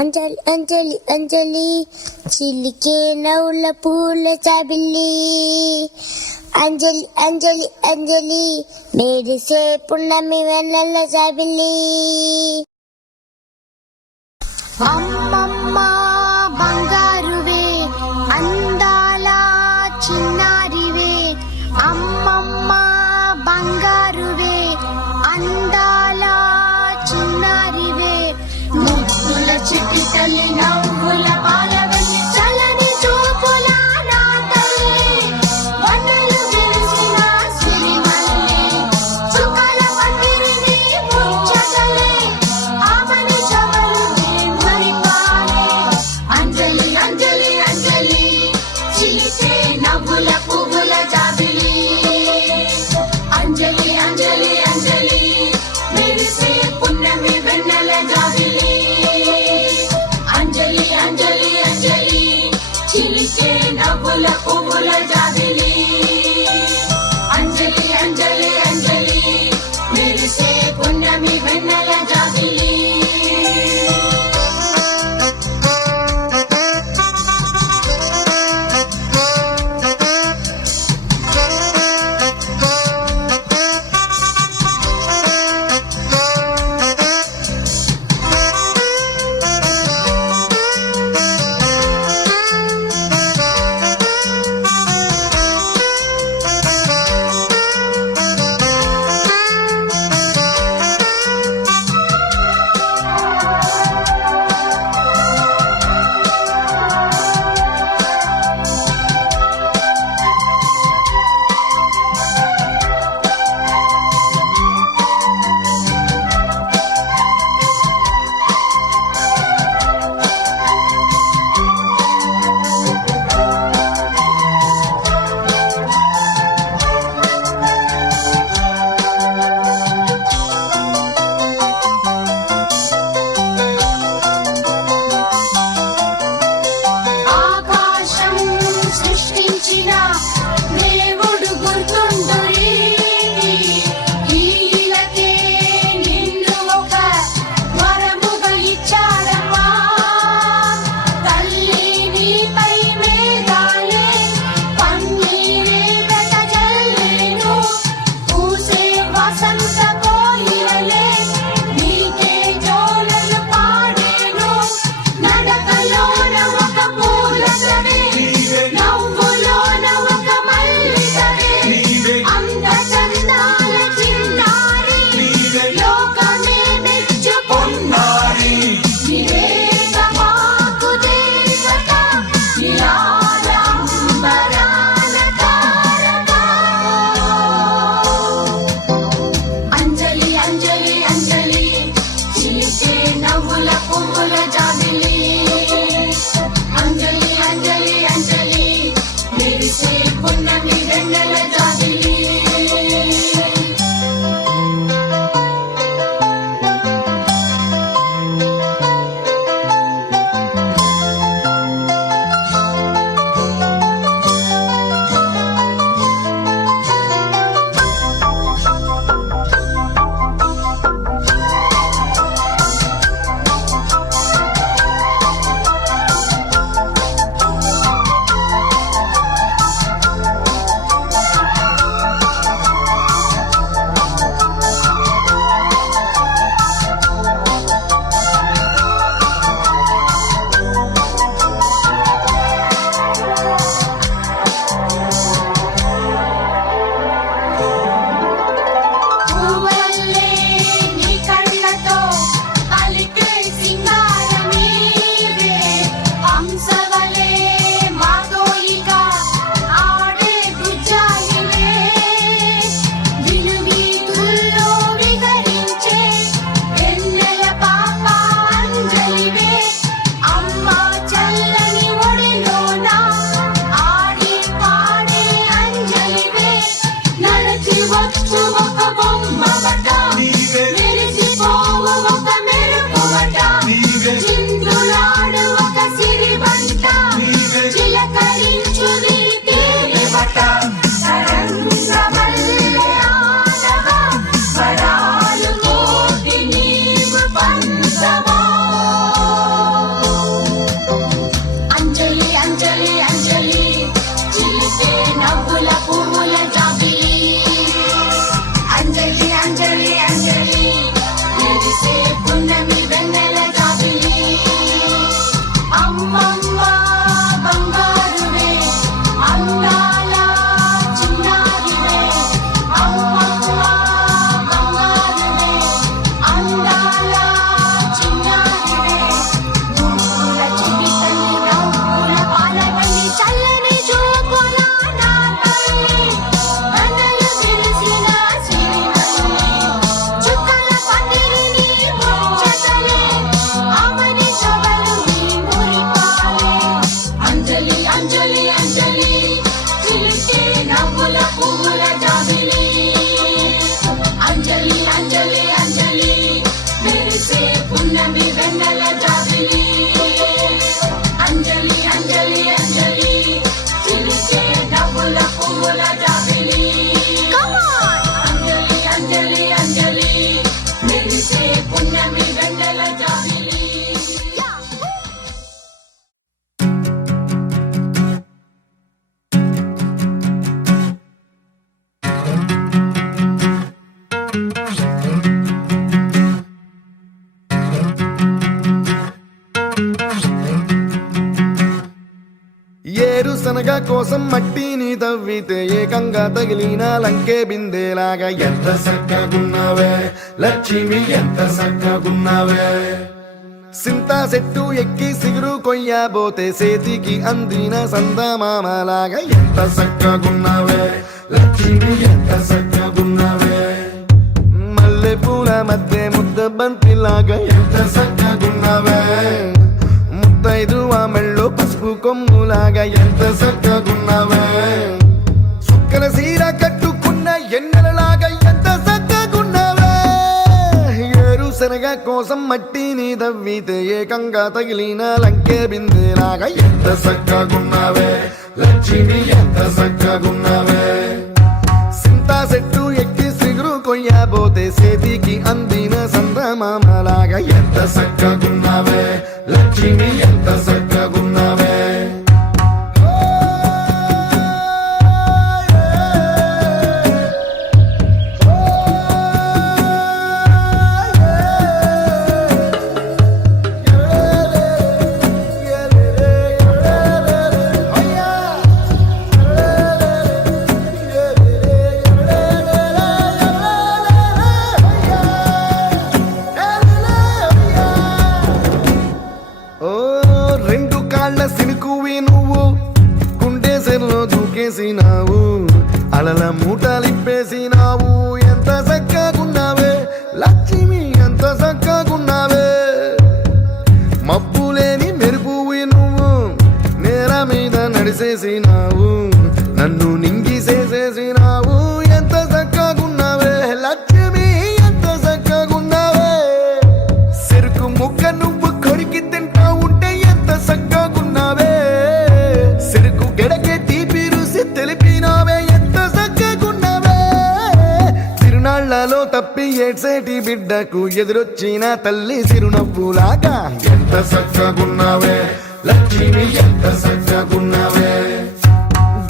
అంజలి అంజలి అంజలి చిలికే నవ్వుల పూల చాబిల్లి అంజలి అంజలి అంజలి మెరిసే పున్నమి వెన్నెల చాబిల్లి. అమ్మమ్మ బంగారువే అందాల చిన్నారివే, అమ్మమ్మ బంగారువే అందాల చిన్నారివే, ముద్దుల చిట్టి తల్లి నవ్వుల పాలవల్లి చలని చూపుల నా తల్లి, వన్నెలు విరిసిన సిరిమల్లి చుక్కల పందిరిని ముచ్చటలే ఆమని చవలుని మరిపాలే. అంజలి అంజలి అంజలి చిలిసే నవ్వుల పువ్వుల జాబిలి, అంజలి అంజలి అంజలి మెరిసే పున్నమి వెన్నెల జాబిలి, అంజలి అంజలి అంజలి చిలిసే నవ్వుల పువ్వుల జాబిలి, అంజలి అంజలి అంజలి మెరిసే పున్నమి వెన్నెల జాబిలి. శనగ కోసం మట్టిని తవ్వితే ఏకంగా తగిలిన లంకే బిందేలాగా ఎంత చక్కగున్నావే లక్ష్మి, ఎంత చక్కగున్నావే. సింతా చెట్టు ఎక్కి సిగురు కొయ్యబోతే చేతికి అందిన సందమామలాగా ఎంత చక్కగున్నావే లక్ష్మి, ఎంత చక్కగున్నావే. మల్లె పూల మధ్య ముద్ద బంతిలాగా ఎంత చక్కగున్నావే. ముద్దైదు మెళ్ళో పసుపు కొమ్ములాగా ఎంత చక్కగున్నావే. సుక్కల సీర కట్టుకున్న ఎన్నెలలాగా ఎంత చక్కగున్నావే. ఏరు శనగ కోసం మట్టిని తవ్వితే ఏకంగా తగిలిన లంకే బిందేలాగా ఎంత చక్కగున్నావే లక్ష్మి, ఎంత చక్కగున్నావే. సింతా చెట్టు ఎక్కి సిగురు కొయ్యబోతే చేతికి అందిన సందమామలాగా ఎంత చక్కగున్నావే లక్ష్మి, ఎంత చక్కగున్నావే. రెండు కాళ్ళ సినుకువి నువ్వు కుండేసెలో దూకేసినావు, అలల మూటలిప్పేసినావు. ఎంత చక్కగున్నావే లక్ష్మి, ఎంత చక్కగున్నావే. మబ్బులేని మెరుపువి నువ్వు నేల మీద నడిసేసినావు, నన్ను నింగిసేసేసినావు. ఎంత చక్కగున్నావే లక్ష్మి, ఎంత చక్కగున్నావే. చెరుకు ముక్క నువ్వు కొరికి తింటా ఉంటే ఎంత చక్కగున్నావే. చెరుకు గెడకే తీపి రుసి తెలిపినావే, ఎంత చక్కగున్నావే. తిరునాళ్లలో తప్పి ఏడ్సేటి బిడ్డకు ఎదురొచ్చిన తల్లి చిరునవ్వులాగా ఎంత చక్కగున్నావే లక్ష్మి, ఎంత చక్కగున్నావే.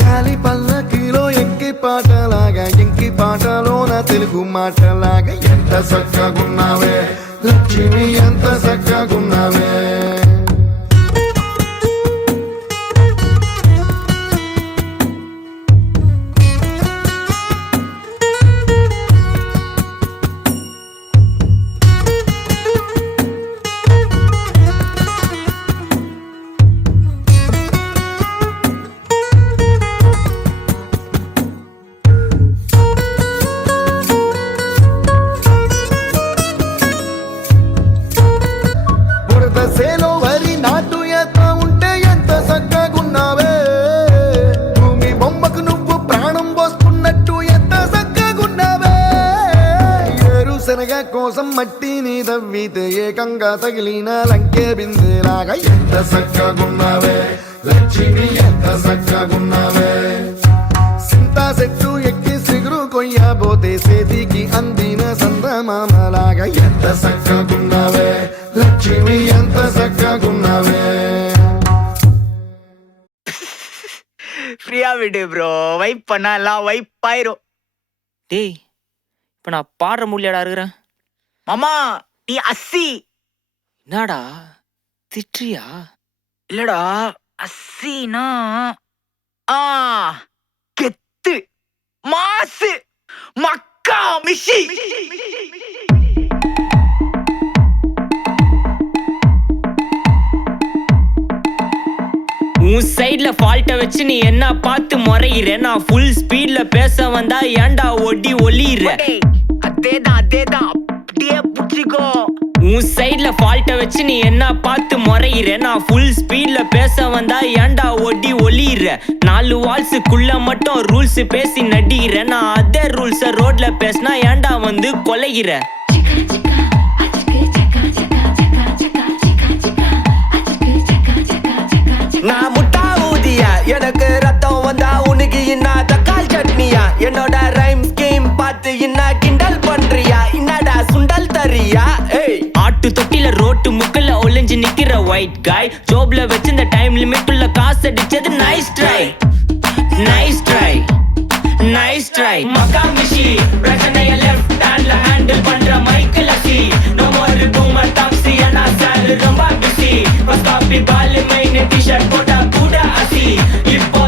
గాలి పల్లకిలో ఎంకి పాటలాగా ఎంకి పాటలోన తెలుగు మాటలాగా ఎంత చక్కగున్నావే లక్ష్మి, ఎంత చక్కగున్నావే. సేలో వరి నాటు ఎత్త ఉంటే ఎంత చక్కగున్నావే. భూమి బొమ్మకు నువ్వు ప్రాణం పోసుకున్నట్టు ఎంత చక్కగున్నావే. ఏరు శనగ కోసం మట్టిని తవ్వితే ఏకంగా తగిలిన లంకే బిందేలాగా ఎంత చక్కగున్నావే లక్ష్మి, ఎంత చక్కగున్నావే. సింతా చెట్టు ఎక్కి సిగురు కొయ్యబోతే చేతికి అందిన సందమామలాగా ఎంత చక్కగున్నావే లక్ష్మి, ఎంత చక్కగున్నావే. ஃப்ரீயா விடு ப்ரோ, வைப் பண்ணலாம், வைப் ஆயிரும். டேய் இப்போ நான் பாடுற முடியாடா இருக்கிறேன். மாமா நீ அஸ்ஸி. என்னடா திட்டுறியா? இல்லடா, அஸ்ஸினா ஆ கெத்து மாசு மக்கா மிஷி. உன் சைட்ல ஃபால்ட்ட வச்சு நீ என்ன பார்த்து முறையிற? நான் ஃபுல் ஸ்பீட்ல பேச வந்தா ஏன்டா ஒடி ஒளியிற? அதேதான் அதேதான், அப்படியே புடிச்சிக்கோ. உன் சைட்ல ஃபால்ட்ட வச்சு நீ என்ன பார்த்து முறையிற? நான் ஃபுல் ஸ்பீட்ல பேச வந்தா ஏன்டா ஒடி ஒளியிற? 4 வால்ஸுக்குள்ள மட்டும் ரூல்ஸ் பேசி நடிகிற. நான் அதே ரூல்ஸ ரோட்ல பேசினா ஏன்டா வந்து கொலைகிற? நான் முட்டா ஊதியா, எனக்கு ரத்தம் வந்தா உனக்கு என்ன தக்காளி சட்னியா? என்னோட ரைம் ஸ்கீம் பார்த்து என்ன கிண்டல் பண்றியா? என்னடா சுண்டல் தரியா? ஏய், ஆட்டு தொட்டில ரோட்டு முக்கல்ல ஒளிஞ்சு நிக்கிற ஒயிட் காய், ஜோப்ல வச்சிருந்த டைம் லிமிட் உள்ள காசு அடிச்சது nice try, nice try, nice try. மக்கா மிஷி பிரச்சனைய லெஃப்ட் ஹேண்ட்ல ஹேண்டில் பண்ற மைக்கேல் அசி. நோ மோர் பூமர் டாக்ஸி, ஆனா சாலரி ரொம்ப பிஸி. ஃபர்ஸ்ட் காப்பி பால் மெயின் டி-ஷர்ட் போட்டா கூட அசி. இப்போ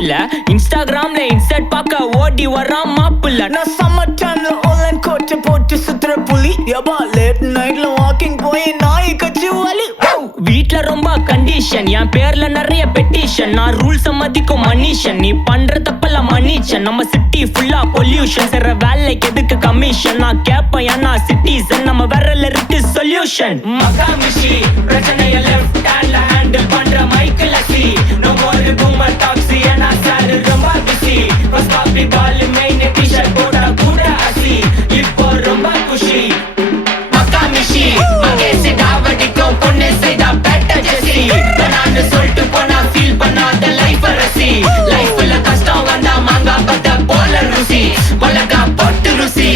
இல்ல இன்ஸ்டாகிராம்ல இன்ஸ்டர்ட் பார்க்க ஓடி வரான் மாப்பிள்ள நான் சம்மர் டைம்ல ஆன்லைன் கோட்டை போட்டு சுத்துற புலி யபா லேட் நைட்ல வாக்கிங் போய் நாய் கச்சி வலி வீட்ல ரொம்ப கண்டிஷன் என் பேர்ல நிறைய பெட்டிஷன் நான் ரூல்ஸ் மதிக்கும் மனுஷன் நீ பண்ற தப்பெல்லாம் மன்னிச்சன் நம்ம சிட்டி ஃபுல்லா பொல்யூஷன் செய்ற வேலைக்கு எதுக்கு கமிஷன் நான் கேப்பேன் ஏன்னா சிட்டிசன் நம்ம விரல்ல இருக்கு சொல்யூஷன் மகாமிஷி பிரச்சனைய லெஃப்ட் ஹேண்ட்ல ஹேண்டில் பண்ற மைக்கேல் அசி நோ மோர் பூமர் டாக்ஸி ஏன்னா சார் ரொம்ப பிஸி ஃபர்ஸ்ட் காப்பி பால் மெயின் டி-ஷர்ட் போட கூட அசி இப்போ ரொம்ப குஷி மகாமிஷி மகேசி டாவடிக்கும் பொண்ணு செய்தா பெட்டர் ஜெசி நான் சொல்லிட்டு போனா ஃபீல் பண்ணாத லைஃப் ரசி லைஃப்ல கஷ்டம் வந்தா மாங்கா பத்த போல ருசி மிளகா போட்டு ருசி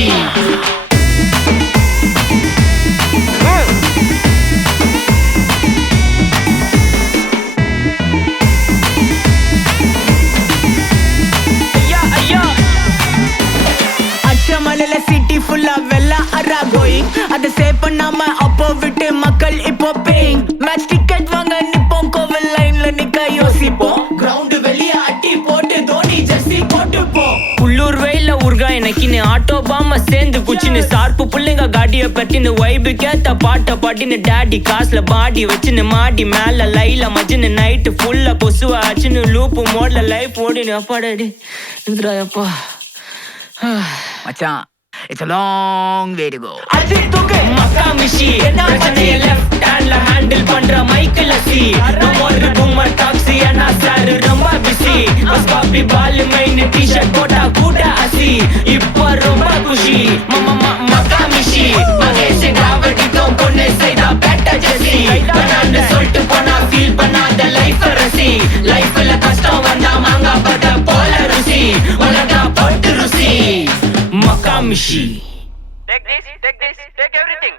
அச்சமலையில சிட்டி ஃபுல்லா வெள்ளா அரா கோயிங் அதை சேவ் பண்ணாம அப்போ விட்டு மக்கள் இப்போ பேயிங் மேட்ச் டிக்கெட் வாங்க நிப்போம் கோவில் லைன்ல நிக்க யோசிப்போம் கிரவுண்ட் வெளிய அட்டி போட்டு தோனி ஜெர்சி போட்டு போ உள்ளூர் வெயில உருகா எனக்குன்னு ஆட்டோ பாம சேர்ந்து குச்சின்னு சார்பு புள்ளைங்க காடிய பத்தின்னு வைபு கேத்த பாட்ட பாட்டின்னு டாடி காசுல பாடி வச்சுன்னு மாடி மேல லைல மஜின்னு நைட்டு ஃபுல்லா கொசுவா ஆச்சுன்னு லூப்பு மோட்ல லைஃப் ஓடினு அப்பாடாடி இதுராயப்பா மச்சான் it's a long way to go அது தூக்கு மகாமிஷி பிரச்சனைய லெஃப்ட் ஹேண்ட்ல ஹேண்டில் பண்ற மைக்கேல் அசி நம்ம ஒரு பூமர் டாக்ஸி ஏன்னா சார் ரொம்ப பிஸி பஸ் காப்பி பால் மெயின் டி-ஷர்ட் போட்டா கூட அசி இப்போ ரொம்ப குஷி மகாமிஷி மகேசி டாவடிக்கும் பொண்ணு செய்தா பெட்டர் ஜெசி நான் சொல்லிட்டு போனா ஃபீல் பண்ணாத லைஃப் ரசி லைஃப்ல கஷ்டம் வந்தா மாங்கா பத்த போல ருசி மிளகா போட்டு ருசி மகாமிஷி Take this, take everything.